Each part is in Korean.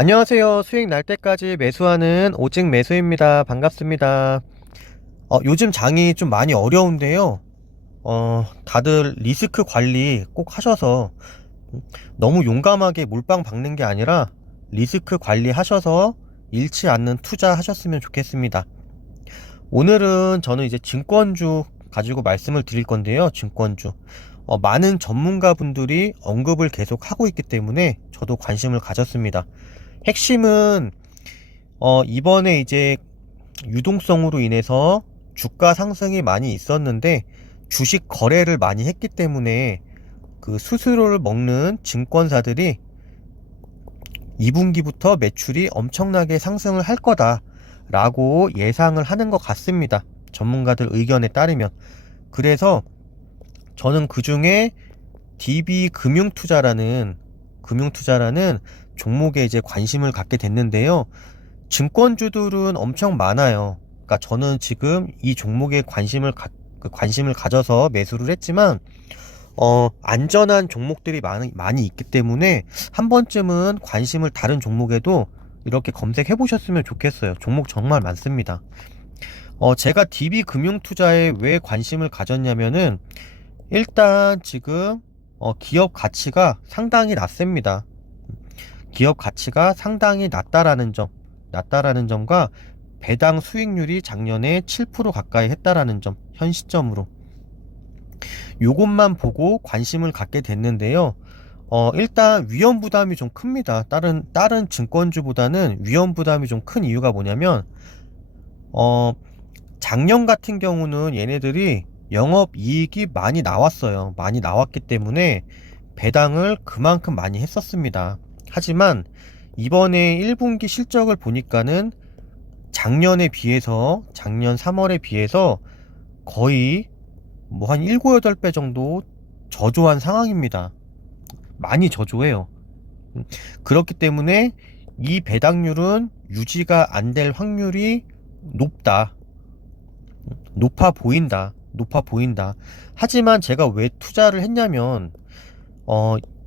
안녕하세요. 수익 날 때까지 매수하는 오직 매수입니다. 반갑습니다. 요즘 장이 좀 많이 어려운데요. 다들 리스크 관리 꼭 하셔서 너무 용감하게 몰빵 박는 게 아니라 리스크 관리 하셔서 잃지 않는 투자 하셨으면 좋겠습니다. 오늘은 저는 이제 증권주 가지고 말씀을 드릴 건데요. 증권주. 많은 전문가 분들이 언급을 계속 하고 있기 때문에 저도 관심을 가졌습니다. 핵심은 이번에 이제 유동성으로 인해서 주가 상승이 많이 있었는데 주식 거래를 많이 했기 때문에 그 수수료를 먹는 증권사들이 2분기부터 매출이 엄청나게 상승을 할 거다라고 예상을 하는 것 같습니다. 전문가들 의견에 따르면. 그래서 저는 그 중에 DB금융투자라는 종목에 이제 관심을 갖게 됐는데요. 증권주들은 엄청 많아요. 그러니까 저는 지금 이 종목에 관심을 가져서 매수를 했지만, 안전한 종목들이 많이 있기 때문에 한 번쯤은 관심을 다른 종목에도 이렇게 검색해 보셨으면 좋겠어요. 종목 정말 많습니다. 제가 DB금융투자에 왜 관심을 가졌냐면은, 일단 지금 기업 가치가 상당히 낮습니다. 기업 가치가 상당히 낮다라는 점과 배당 수익률이 작년에 7% 가까이 했다라는 점, 현 시점으로. 요것만 보고 관심을 갖게 됐는데요. 일단 위험 부담이 좀 큽니다. 다른 증권주보다는 위험 부담이 좀 큰 이유가 뭐냐면, 작년 같은 경우는 얘네들이 영업이익이 많이 나왔어요. 많이 나왔기 때문에 배당을 그만큼 많이 했었습니다. 하지만 이번에 1분기 실적을 보니까는 작년 3월에 비해서 거의 뭐 한 7, 8배 정도 저조한 상황입니다. 많이 저조해요. 그렇기 때문에 이 배당률은 유지가 안 될 확률이 높다. 높아 보인다. 하지만 제가 왜 투자를 했냐면,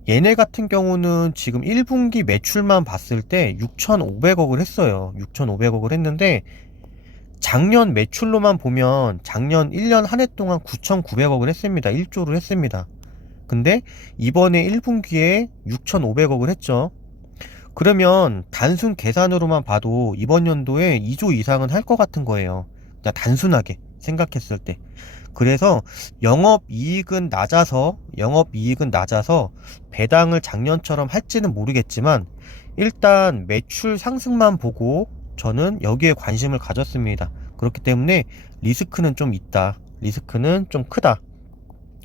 얘네 같은 경우는 지금 1분기 매출만 봤을 때 6,500억을 했어요. 6,500억을 했는데, 작년 매출로만 보면 작년 1년 한 해 동안 9,900억을 했습니다. 1조를 했습니다. 근데 이번에 1분기에 6,500억을 했죠. 그러면 단순 계산으로만 봐도 이번 연도에 2조 이상은 할 것 같은 거예요. 그냥 단순하게 생각했을 때. 그래서 영업이익은 낮아서 배당을 작년처럼 할지는 모르겠지만, 일단 매출 상승만 보고 저는 여기에 관심을 가졌습니다. 그렇기 때문에 리스크는 좀 있다. 리스크는 좀 크다.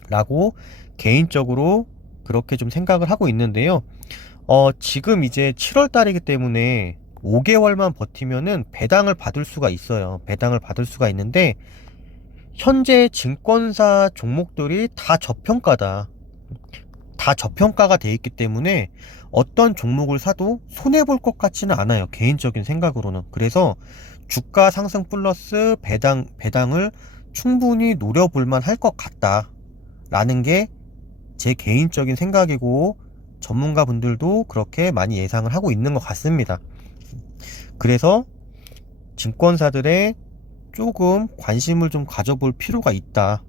라고 개인적으로 그렇게 좀 생각을 하고 있는데요. 지금 이제 7월 달이기 때문에 5개월만 버티면은 배당을 받을 수가 있어요. 배당을 받을 수가 있는데, 현재 증권사 종목들이 다 저평가다. 다 저평가가 돼 있기 때문에 어떤 종목을 사도 손해볼 것 같지는 않아요. 개인적인 생각으로는. 그래서 주가 상승 플러스 배당을 충분히 노려볼 만 할 것 같다. 라는 게 제 개인적인 생각이고, 전문가 분들도 그렇게 많이 예상을 하고 있는 것 같습니다. 그래서 증권사들의 조금 관심을 좀 가져볼 필요가 있다.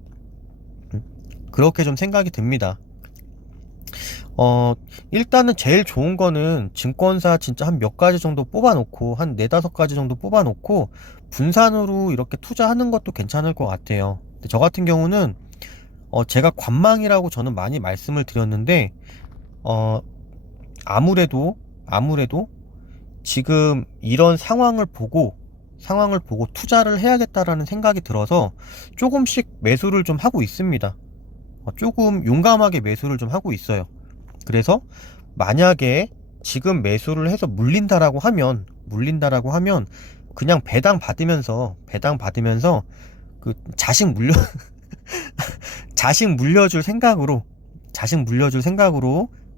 그렇게 좀 생각이 듭니다. 일단은 제일 좋은 거는 증권사 진짜 한 몇 가지 정도 뽑아놓고, 한 네다섯 가지 정도 뽑아놓고, 분산으로 이렇게 투자하는 것도 괜찮을 것 같아요. 근데 저 같은 경우는, 제가 관망이라고 저는 많이 말씀을 드렸는데, 어, 아무래도 지금 이런 상황을 보고 투자를 해야겠다라는 생각이 들어서 조금씩 매수를 좀 하고 있습니다. 조금 용감하게 매수를 좀 하고 있어요. 그래서 만약에 지금 매수를 해서 물린다라고 하면 그냥 배당 받으면서 그 자식 물려줄 생각으로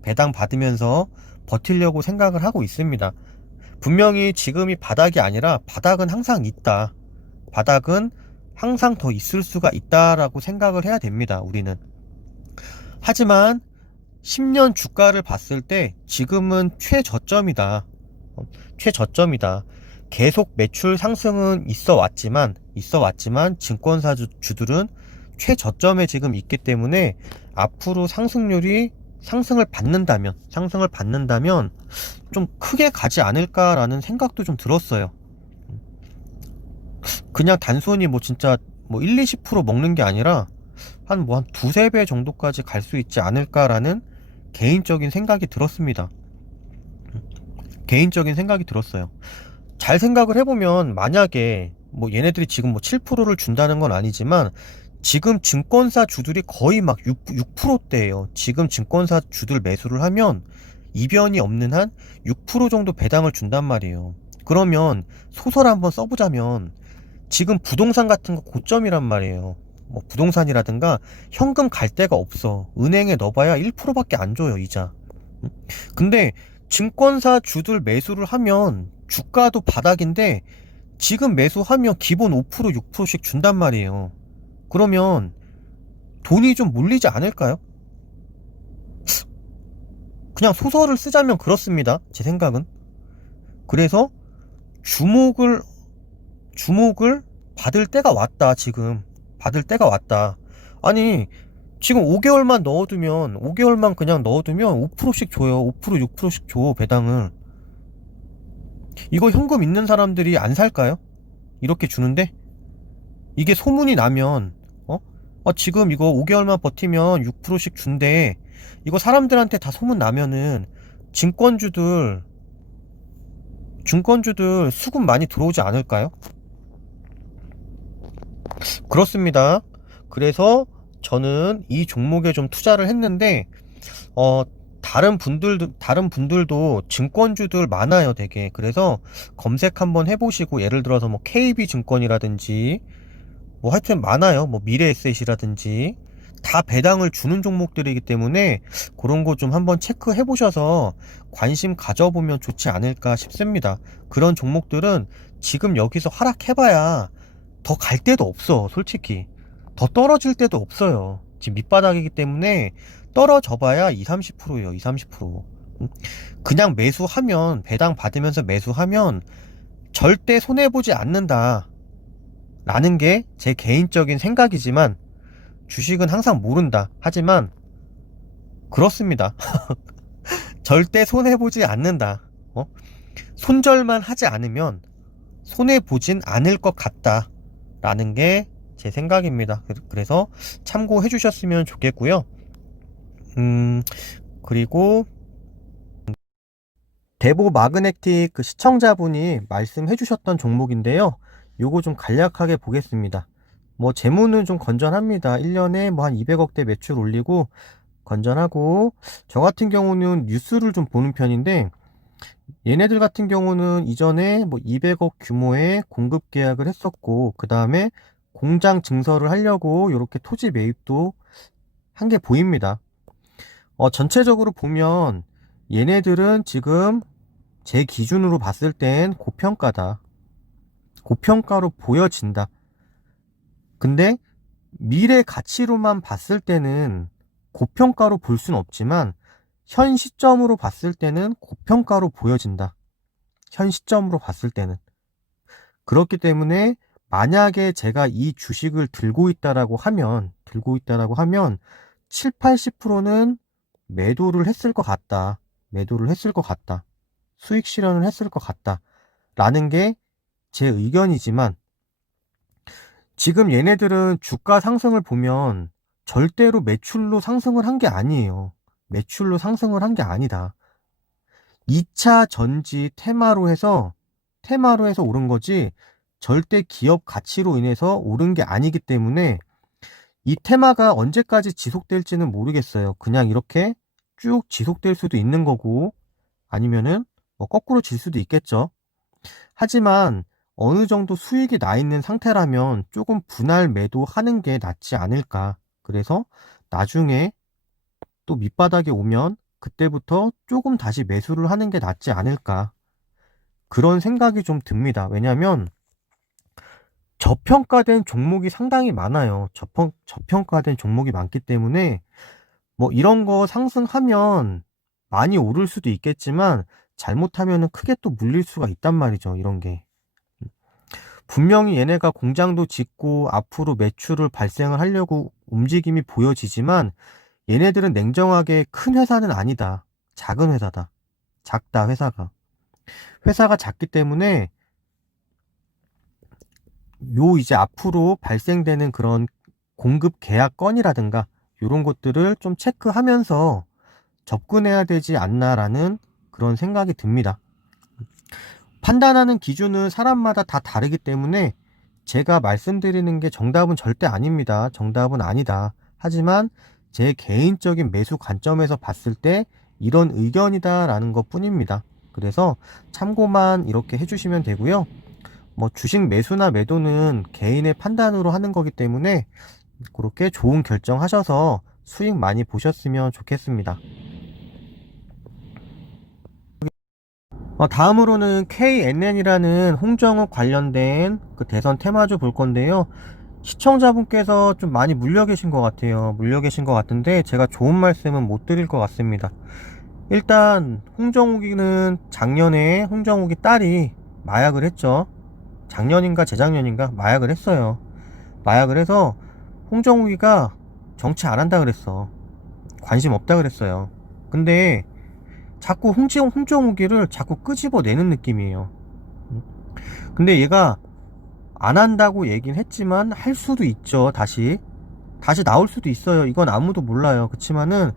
배당 받으면서 버티려고 생각을 하고 있습니다. 분명히 지금이 바닥이 아니라 바닥은 항상 있다. 바닥은 항상 더 있을 수가 있다라고 생각을 해야 됩니다. 우리는. 하지만 10년 주가를 봤을 때 지금은 최저점이다. 최저점이다. 계속 매출 상승은 있어 왔지만 증권사주들은 최저점에 지금 있기 때문에 앞으로 상승을 받는다면 좀 크게 가지 않을까라는 생각도 좀 들었어요. 그냥 단순히 뭐 진짜 뭐 1, 20% 먹는 게 아니라 한 두세 배 정도까지 갈 수 있지 않을까라는 개인적인 생각이 들었습니다. 개인적인 생각이 들었어요. 잘 생각을 해보면 만약에 뭐 얘네들이 지금 뭐 7%를 준다는 건 아니지만 지금 증권사 주들이 거의 막 6%대예요. 지금 증권사 주들 매수를 하면 이변이 없는 한 6% 정도 배당을 준단 말이에요. 그러면 소설 한번 써보자면 지금 부동산 같은 거 고점이란 말이에요. 뭐 부동산이라든가 현금 갈 데가 없어. 은행에 넣어봐야 1%밖에 안 줘요, 이자. 근데 증권사 주들 매수를 하면 주가도 바닥인데 지금 매수하면 기본 5% 6%씩 준단 말이에요. 그러면 돈이 좀 몰리지 않을까요? 그냥 소설을 쓰자면 그렇습니다. 제 생각은. 그래서 주목을 받을 때가 왔다. 지금 받을 때가 왔다. 아니 지금 5개월만 그냥 넣어두면 5%씩 줘요. 5% 6%씩 줘, 배당을. 이거 현금 있는 사람들이 안 살까요? 이렇게 주는데 이게 소문이 나면 지금 이거 5개월만 버티면 6%씩 준대. 이거 사람들한테 다 소문 나면은 증권주들 수급 많이 들어오지 않을까요? 그렇습니다. 그래서 저는 이 종목에 좀 투자를 했는데 다른 분들도 증권주들 많아요, 되게. 그래서 검색 한번 해보시고, 예를 들어서 뭐 KB증권이라든지 뭐 하여튼 많아요. 뭐 미래에셋이라든지 다 배당을 주는 종목들이기 때문에 그런 거 좀 한번 체크해 보셔서 관심 가져보면 좋지 않을까 싶습니다. 그런 종목들은 지금 여기서 하락해봐야 더 갈 데도 없어, 솔직히. 더 떨어질 데도 없어요. 지금 밑바닥이기 때문에 떨어져 봐야 2, 30%예요, 2, 30%. 그냥 매수하면, 배당 받으면서 매수하면 절대 손해보지 않는다 라는 게 제 개인적인 생각이지만, 주식은 항상 모른다. 하지만 그렇습니다. 절대 손해보지 않는다. 손절만 하지 않으면 손해보진 않을 것 같다 라는 게 제 생각입니다. 그래서 참고해 주셨으면 좋겠고요. 그리고 대보 마그네틱 그 시청자분이 말씀해 주셨던 종목인데요. 요거 좀 간략하게 보겠습니다. 뭐 재무는 좀 건전합니다. 1년에 뭐 한 200억대 매출 올리고 건전하고, 저 같은 경우는 뉴스를 좀 보는 편인데 얘네들 같은 경우는 이전에 뭐 200억 규모의 공급 계약을 했었고, 그 다음에 공장 증설을 하려고 이렇게 토지 매입도 한 게 보입니다. 전체적으로 보면 얘네들은 지금 제 기준으로 봤을 땐 고평가다. 고평가로 보여진다. 근데 미래 가치로만 봤을 때는 고평가로 볼 수는 없지만 현 시점으로 봤을 때는 고평가로 보여진다. 현 시점으로 봤을 때는. 그렇기 때문에 만약에 제가 이 주식을 들고 있다라고 하면 7, 80%는 매도를 했을 것 같다. 수익 실현을 했을 것 같다. 라는 게 제 의견이지만, 지금 얘네들은 주가 상승을 보면 절대로 매출로 상승을 한 게 아니에요. 매출로 상승을 한 게 아니다. 2차 전지 테마로 해서 오른 거지 절대 기업 가치로 인해서 오른 게 아니기 때문에 이 테마가 언제까지 지속될지는 모르겠어요. 그냥 이렇게 쭉 지속될 수도 있는 거고, 아니면은 뭐 거꾸로 질 수도 있겠죠. 하지만 어느 정도 수익이 나 있는 상태라면 조금 분할 매도하는 게 낫지 않을까. 그래서 나중에 또 밑바닥에 오면 그때부터 조금 다시 매수를 하는 게 낫지 않을까. 그런 생각이 좀 듭니다. 왜냐면 저평가된 종목이 상당히 많아요. 저평가된 종목이 많기 때문에 뭐 이런 거 상승하면 많이 오를 수도 있겠지만, 잘못하면은 크게 또 물릴 수가 있단 말이죠, 이런 게. 분명히 얘네가 공장도 짓고 앞으로 매출을 발생을 하려고 움직임이 보여지지만 얘네들은 냉정하게 큰 회사는 아니다. 작은 회사다. 작다, 회사가. 회사가 작기 때문에 이제 앞으로 발생되는 그런 공급 계약 건이라든가 이런 것들을 좀 체크하면서 접근해야 되지 않나라는 그런 생각이 듭니다. 판단하는 기준은 사람마다 다 다르기 때문에 제가 말씀드리는 게 정답은 절대 아닙니다. 정답은 아니다. 하지만 제 개인적인 매수 관점에서 봤을 때 이런 의견이다라는 것 뿐입니다. 그래서 참고만 이렇게 해주시면 되고요. 뭐 주식 매수나 매도는 개인의 판단으로 하는 거기 때문에 그렇게 좋은 결정하셔서 수익 많이 보셨으면 좋겠습니다. 다음으로는 KNN이라는 홍정욱 관련된 그 대선 테마주 볼 건데요. 시청자분께서 좀 많이 물려 계신 것 같아요. 물려 계신 것 같은데 제가 좋은 말씀은 못 드릴 것 같습니다. 일단 홍정욱이는 작년에 홍정욱이 딸이 마약을 했죠. 작년인가 재작년인가 마약을 했어요. 마약을 해서 홍정욱이가 정치 안 한다 그랬어. 관심 없다 그랬어요. 근데 자꾸 홍정욱이를 자꾸 끄집어내는 느낌이에요. 근데 얘가 안 한다고 얘긴 했지만 할 수도 있죠. 다시 나올 수도 있어요. 이건 아무도 몰라요. 그치만은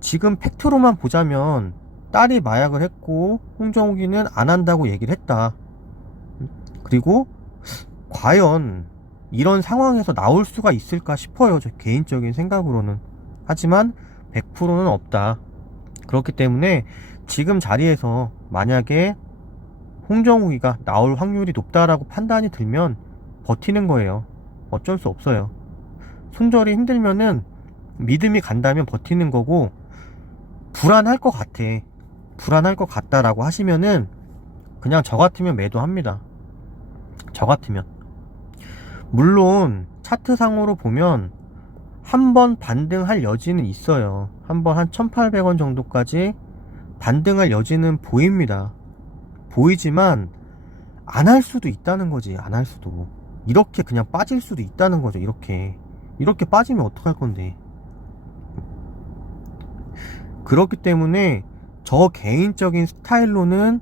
지금 팩트로만 보자면 딸이 마약을 했고 홍정욱이는 안 한다고 얘기를 했다. 그리고 과연 이런 상황에서 나올 수가 있을까 싶어요. 저 개인적인 생각으로는. 하지만 100%는 없다. 그렇기 때문에 지금 자리에서 만약에 홍정욱이가 나올 확률이 높다라고 판단이 들면 버티는 거예요. 어쩔 수 없어요. 손절이 힘들면은 믿음이 간다면 버티는 거고, 불안할 것 같아. 불안할 것 같다라고 하시면은 그냥 저 같으면 매도합니다. 저 같으면. 물론 차트상으로 보면 한번 반등할 여지는 있어요. 한번 한 1,800원 정도까지 반등할 여지는 보입니다. 보이지만 안 할 수도 있다는 거지. 안 할 수도. 이렇게 그냥 빠질 수도 있다는 거죠. 이렇게 빠지면 어떡할 건데. 그렇기 때문에 저 개인적인 스타일로는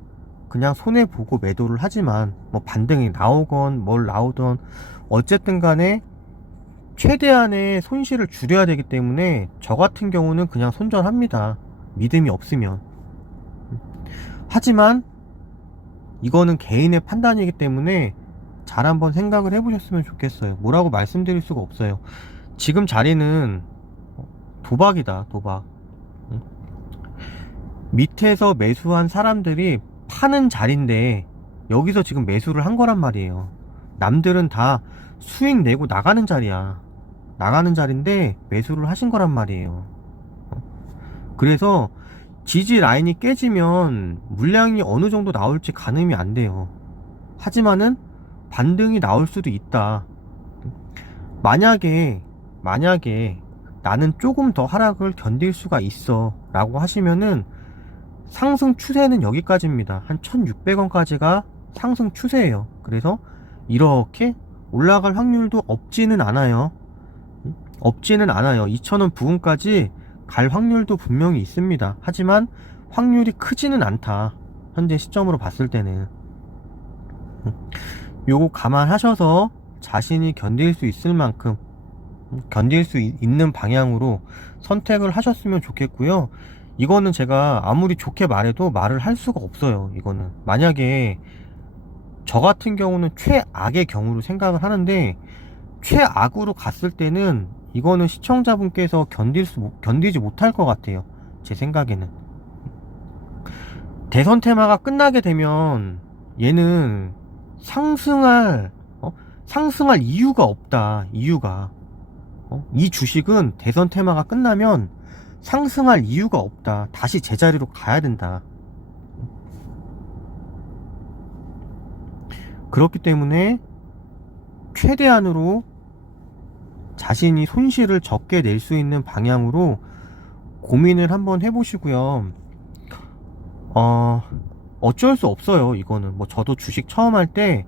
그냥 손해보고 매도를 하지만 뭐 반등이 나오건 뭘 나오던 어쨌든 간에 최대한의 손실을 줄여야 되기 때문에 저 같은 경우는 그냥 손절합니다. 믿음이 없으면. 하지만 이거는 개인의 판단이기 때문에 잘 한번 생각을 해보셨으면 좋겠어요. 뭐라고 말씀드릴 수가 없어요. 지금 자리는 도박이다. 도박. 밑에서 매수한 사람들이 파는 자리인데 여기서 지금 매수를 한 거란 말이에요. 남들은 다 수익 내고 나가는 자리야. 나가는 자리인데 매수를 하신 거란 말이에요. 그래서 지지 라인이 깨지면 물량이 어느 정도 나올지 가늠이 안 돼요. 하지만은 반등이 나올 수도 있다. 만약에 나는 조금 더 하락을 견딜 수가 있어 라고 하시면은 상승 추세는 여기까지입니다. 한 1,600원까지가 상승 추세예요. 그래서 이렇게 올라갈 확률도 없지는 않아요. 2,000원 부근까지 갈 확률도 분명히 있습니다. 하지만 확률이 크지는 않다. 현재 시점으로 봤을 때는. 요거 감안하셔서 자신이 견딜 수 있을 만큼 견딜 수 있는 방향으로 선택을 하셨으면 좋겠고요. 이거는 제가 아무리 좋게 말해도 말을 할 수가 없어요. 이거는 만약에 저 같은 경우는 최악의 경우로 생각을 하는데, 최악으로 갔을 때는 이거는 시청자분께서 견디지 못할 것 같아요. 제 생각에는. 대선 테마가 끝나게 되면 얘는 상승할 이유가 없다. 이유가. 이 주식은 대선 테마가 끝나면 상승할 이유가 없다. 다시 제자리로 가야 된다. 그렇기 때문에 최대한으로 자신이 손실을 적게 낼 수 있는 방향으로 고민을 한번 해보시고요. 어쩔 수 없어요. 이거는 뭐 저도 주식 처음 할 때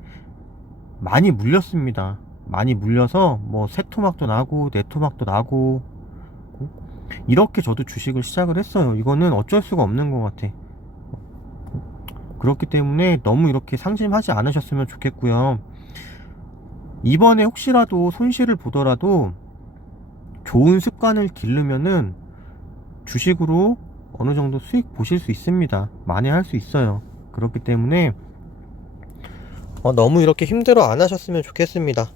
많이 물렸습니다. 많이 물려서 뭐 새 토막도 나고 내 토막도 나고 이렇게 저도 주식을 시작을 했어요. 이거는 어쩔 수가 없는 것 같아. 그렇기 때문에 너무 이렇게 상심하지 않으셨으면 좋겠고요. 이번에 혹시라도 손실을 보더라도 좋은 습관을 기르면은 주식으로 어느 정도 수익 보실 수 있습니다. 만회할 수 있어요. 그렇기 때문에 너무 이렇게 힘들어 안 하셨으면 좋겠습니다.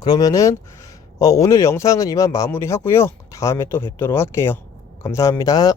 그러면은 오늘 영상은 이만 마무리하고요. 다음에 또 뵙도록 할게요. 감사합니다.